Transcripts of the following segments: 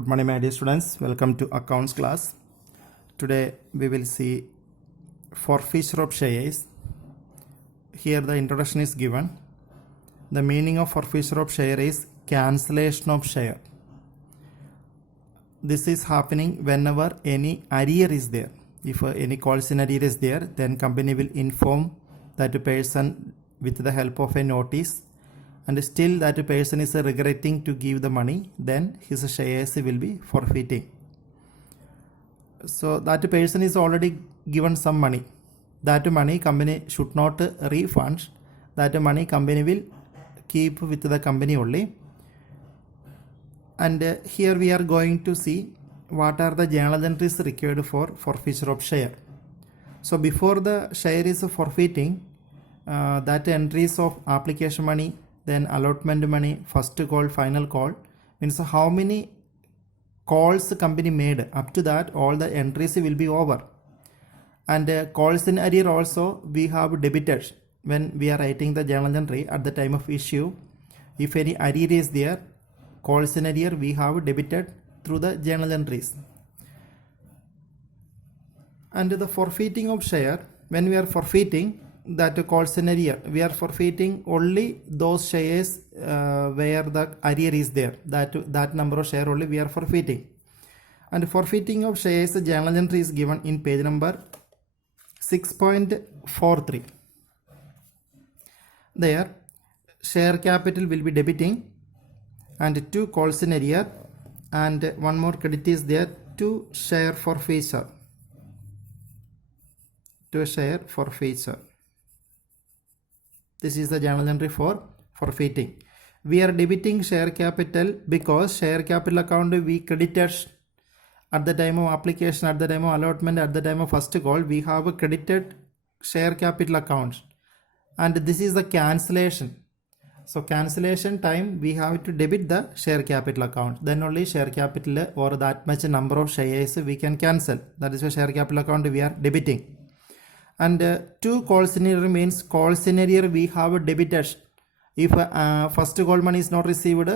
Good morning, my dear students. Welcome to accounts class. Today we will see forfeiture of shares. Here the introduction is given. The meaning of forfeiture of share is cancellation of share. This is happening whenever any arrear is there. If any calls in arrear is there, then company will inform that person with the help of a notice, and still that person is regretting to give the money, then his shares will be forfeiting. So that person is already given some money. That money company should not refund. That money company will keep with the company only. And here we are going to see what are the journal entries required for forfeiture of share. So before the share is forfeiting, that entries of application money, then allotment money, first call, final call, means how many calls the company made. Up to that, all the entries will be over. And calls in arrear also we have debited when we are writing the journal entry at the time of issue. If any arrear is there, calls in arrear we have debited through the journal entries. And the forfeiting of share, when we are forfeiting that calls in arrear, we are forfeiting only those shares where the arrear is there. That number of share only we are forfeiting. And forfeiting of shares, the journal entry is given in page number 6.43. There share capital will be debiting and 2 calls in arrear, and one more credit is there, 2 share forfeiture. 2 share forfeiture. This is the journal entry for forfeiting. We are debiting share capital because share capital account we credited at the time of application, at the time of allotment, at the time of first call, we have a credited share capital account. And this is the cancellation. So cancellation time we have to debit the share capital account. Then only share capital or that much number of shares we can cancel. That is why share capital account we are debiting. And 2 calls in arrear means calls in arrear we have debited. If first call money is not received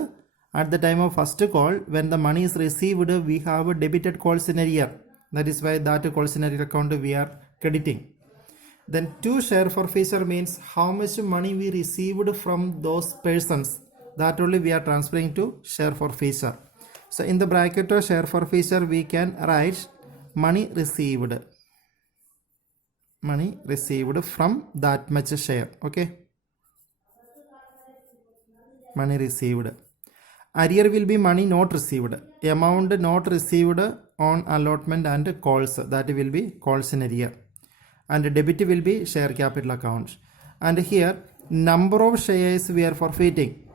at the time of first call, when the money is received we have debited calls in arrear. That is why that calls in arrear account we are crediting. Then 2 share forfeiture means how much money we received from those persons. That only we are transferring to share forfeiture. So in the bracket of share forfeiture we can write money received. Money received from that much share. Okay. Money received. Arrear will be money not received. Amount not received on allotment and calls. That will be calls in arrear. And debit will be share capital account. And here number of shares we are forfeiting.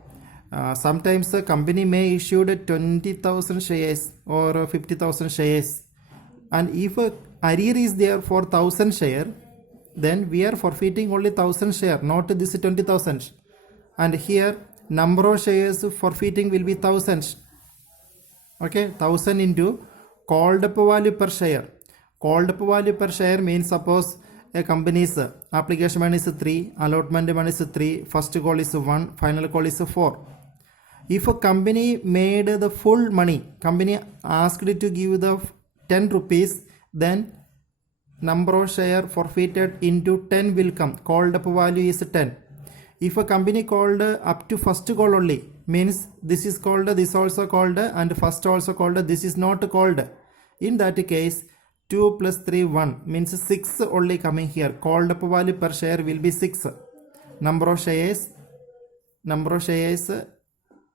Sometimes the company may issue 20,000 shares or 50,000 shares. And if arrear is there for 1,000 share, then we are forfeiting only 1,000 share, not this 20,000. And here number of shares forfeiting will be 1,000. Okay, 1,000 into called up value per share. Called up value per share means suppose a company's application money is 3, allotment money is 3, first call is 1, final call is 4. If a company made the full money, company asked to give the 10 rupees, then number of share forfeited into 10 will come. Called up value is 10. If a company called up to first call only, means this is called, this also called, and first also called, this is not called. In that case 2 plus 3 1 means 6 only coming here. Called up value per share will be 6. Number of shares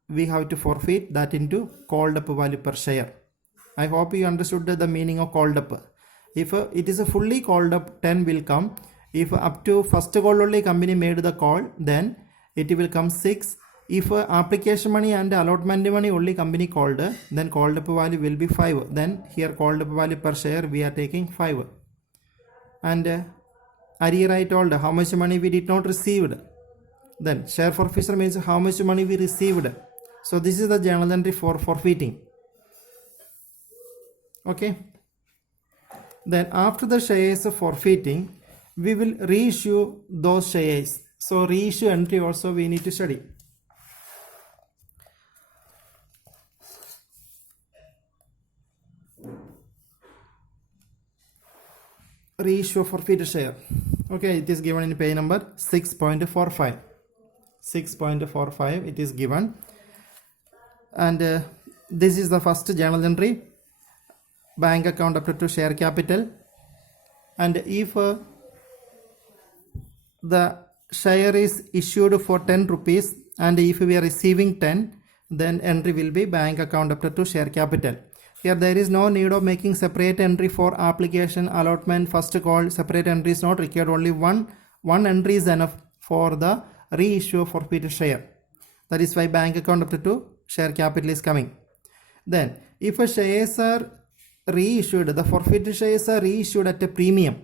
we have to forfeit that into called up value per share. I hope you understood the meaning of called up. If it is a fully called up, 10 will come. If up to first call only company made the call, then it will come 6. If application money and allotment money only company called, then called up value will be 5. Then here called up value per share we are taking 5. And arrear I told how much money we did not receive. Then share forfeiture means how much money we received. So this is the journal entry for forfeiting. Okay. Then after the shares forfeiting, we will reissue those shares. So reissue entry also we need to study. reissue of forfeited share. Okay, it is given in page number 6.45. 6.45 it is given, and this is the first journal entry, bank account up to share capital. And if the share is issued for 10 rupees and if we are receiving 10, then entry will be bank account up to share capital. Here there is no need of making separate entry for application, allotment, first call. Separate entry is not required. Only one entry is enough for the reissue of forfeited share. That is why bank account up to share capital is coming. Then if a shares are reissued, the forfeited shares are reissued at a premium.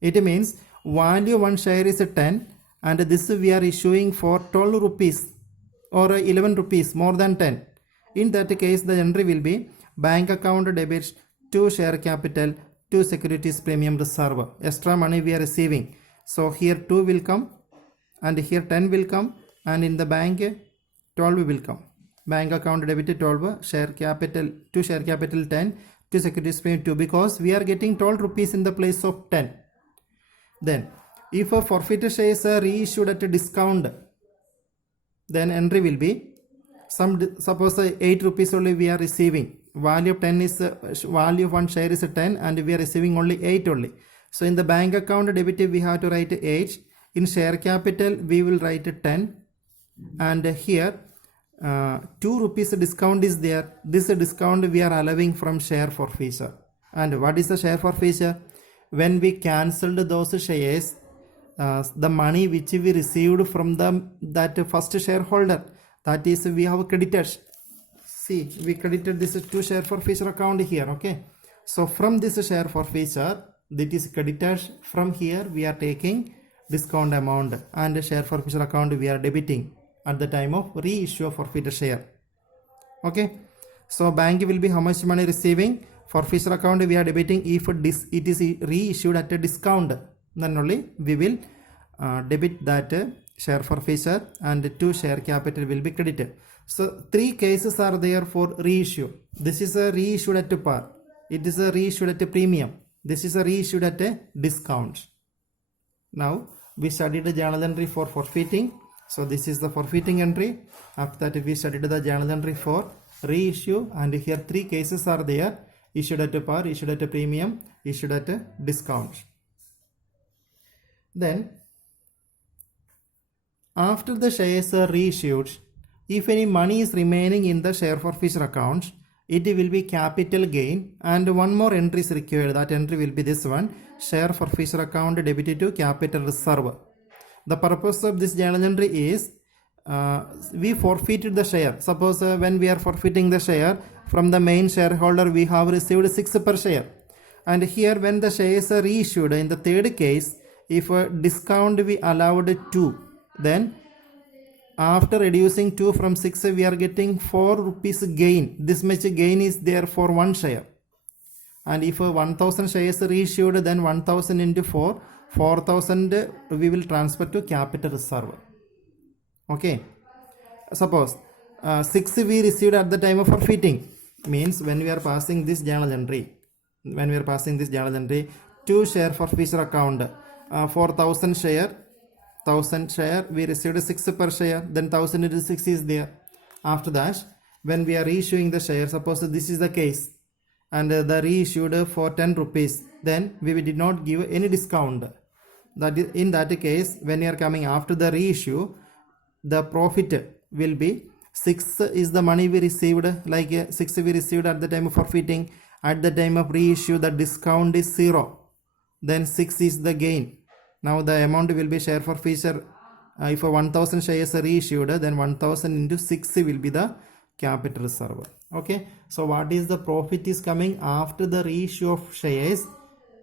It means value one share is 10 and this we are issuing for 12 rupees or 11 rupees more than 10. In that case the entry will be bank account debits to share capital to securities premium reserve. Extra money we are receiving. So here 2 will come and here 10 will come, and in the bank 12 will come. Bank account debit 12, share capital to share capital 10, to securities premium 2, because we are getting 12 rupees in the place of 10. Then if a forfeited shares are reissued at a discount, then entry will be suppose 8 rupees only we are receiving. Value of 10 is value of one share is 10 and we are receiving only 8 only. So in the bank account debit we have to write 8. In share capital we will write 10, and here 2 rupees discount is there. This discount we are allowing from share forfeiture. And what is the share forfeiture? When we cancelled those shares, the money which we received from that first shareholder, that is we have credited. See, we credited this to share forfeiture account here. Okay, so from this share forfeiture that is credited, from here we are taking discount amount, and share forfeiture account we are debiting at the time of reissue of forfeited share. Okay, so bank will be how much money receiving? Forfeiture account we are debiting. If it is reissued at a discount, then only we will debit that share forfeiture, and to share capital will be credited. So 3 cases are there for reissue. This is a reissued at a par. It is a reissued at a premium. This is a reissued at a discount. Now we studied the journal entry for forfeiting. So this is the forfeiting entry. After that we studied the journal entry for reissue, and here 3 cases are there: issued at a par, issued at a premium, issued at a discount. Then after the shares are reissued, if any money is remaining in the share forfeiture account, it will be capital gain, and one more entry is required. That entry will be this one: share forfeiture account debited to capital reserve. The purpose of this journal entry is we forfeited the share. Suppose when we are forfeiting the share from the main shareholder, we have received 6 per share, and here when the shares are reissued, in the third case, if a discount we allowed 2, then after reducing 2 from 6 we are getting 4 rupees gain. This much gain is there for one share, and if 1000 shares are reissued, then 1000 into 4, 4000 we will transfer to capital reserve. Okay, suppose 6 we received at the time of forfeiting, means when we are passing this journal entry, to share forfeiture account, for 1000 share we received 6 per share, then 1000 into 6 is there. After that, when we are reissuing the share, suppose this is the case, and the reissued for 10 rupees, then we did not give any discount. That is, in that case, when you are coming after the reissue, the profit will be 6 is the money we received, like 6 we received at the time of forfeiting. At the time of reissue the discount is 0, then 6 is the gain. Now the amount will be share forfeiture. If 1000 shares are reissued, then 1000 into 6 will be the capital reserve. Okay, so what is the profit is coming after the reissue of shares?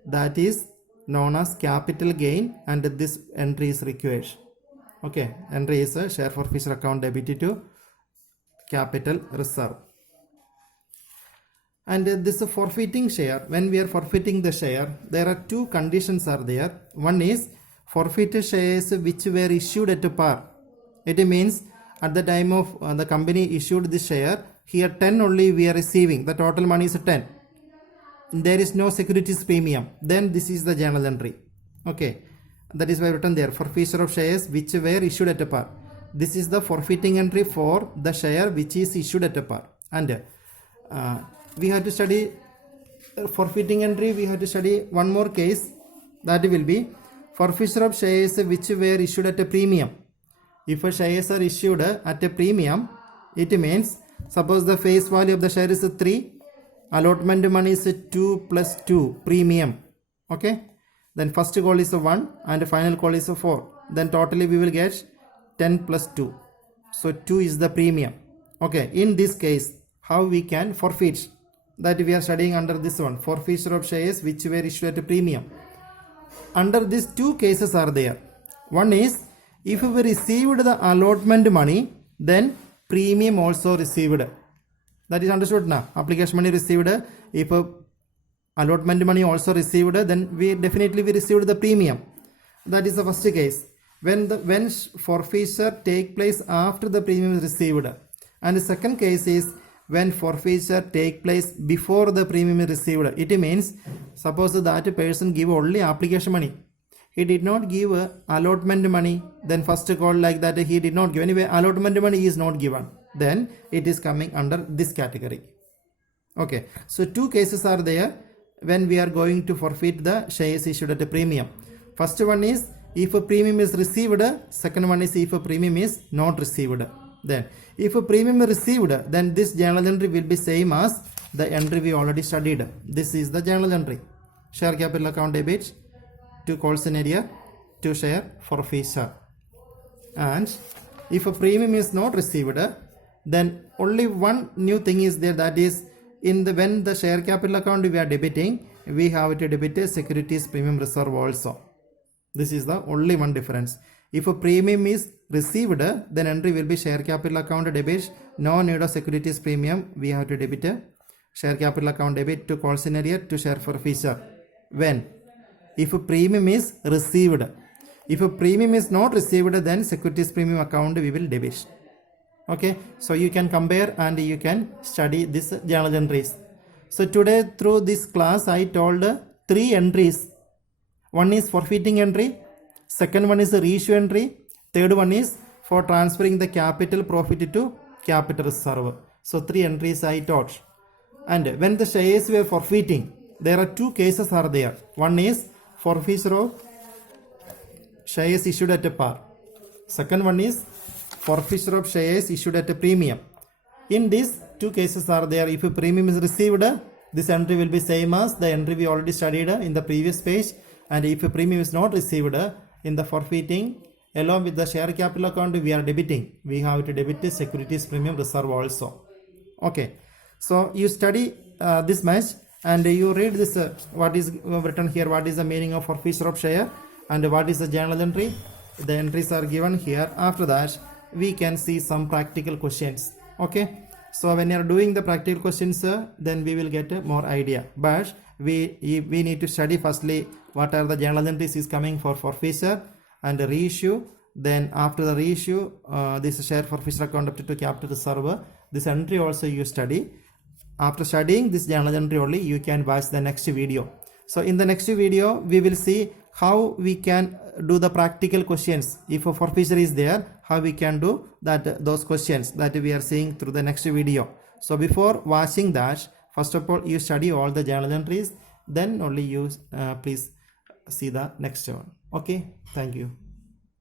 That is known as capital gain, and this entry is required. Okay, entry is a share forfeiture account debited to capital reserve. And this forfeiting share, when we are forfeiting the share, there are 2 conditions are there. One is forfeited shares which were issued at a par. It means at the time of the company issued the share, here 10 only we are receiving, the total money is 10. there is no securities premium, then this is the journal entry. Okay, that is why written there, forfeiture of shares which were issued at a par. This is the forfeiting entry for the share which is issued at a par. And we have to study forfeiting entry. We have to study one more case, that will be forfeiture of shares which were issued at a premium. If shares are issued at a premium, it means suppose the face value of the share is 3, allotment money is 2 plus 2 premium. Okay, then first call is 1 and final call is 4, then totally we will get 10 plus 2, so 2 is the premium. Okay, in this case how we can forfeit, that we are studying under this one, forfeiture of shares which were issued at a premium. Under these two cases are there. One is if we received the allotment money, then premium also received. That is understood now. Application money received. If allotment money also received, then we definitely received the premium. That is the first case. When forfeiture take place after the premium is received. And the second case is when forfeiture take place before the premium is received. It means suppose that person give only application money, he did not give allotment money, then first call like that he did not give. Anyway, allotment money is not given, then it is coming under this category. Okay, so two cases are there when we are going to forfeit the shares issued at a premium. First one is if a premium is received, second one is if a premium is not received. Then if a premium is received, then this journal entry will be same as the entry we already studied. This is the journal entry. Share capital account debit to Colson area to share forfeiture. And if a premium is not received, then only one new thing is there, that is when the share capital account we are debiting, we have to debit a securities premium reserve also. This is the only one difference. If a premium is received, then entry will be share capital account debit, no need of securities premium, we have to debit a share capital account debit to Colson area to share forfeiture. When? If a premium is received. If a premium is not received, then securities premium account we will debit. Okay, so you can compare and you can study this journal entries. So today through this class I told 3 entries. One is forfeiting entry, second one is a reissue entry, third one is for transferring the capital profit to capital reserve. So 3 entries I taught. And when the shares were forfeiting, there are 2 cases are there. One is forfeiture of shares issued at a par. Second one is forfeiture of shares issued at a premium. In these 2 cases are there, if a premium is received, this entry will be same as the entry we already studied in the previous page. And if a premium is not received, in the forfeiting, along with the share capital account we are debiting, we have to debit the securities premium reserve also. Okay, so you study this much and you read this what is written here, what is the meaning of forfeiture of share and what is the journal entry. The entries are given here. After that we can see some practical questions. Okay, so when you are doing the practical questions, then we will get more idea. But we need to study firstly what are the journal entries is coming for forfeiture and reissue. Then after the reissue, this share forfeiture account up to capital reserve, this entry also you study. After studying this journal entry only, you can watch the next video. So in the next video we will see how we can do the practical questions. If a forfeiture is there, how we can do that, those questions that we are seeing through the next video. So before watching that, first of all you study all the journal entries, then only you please see the next one. Okay, thank you.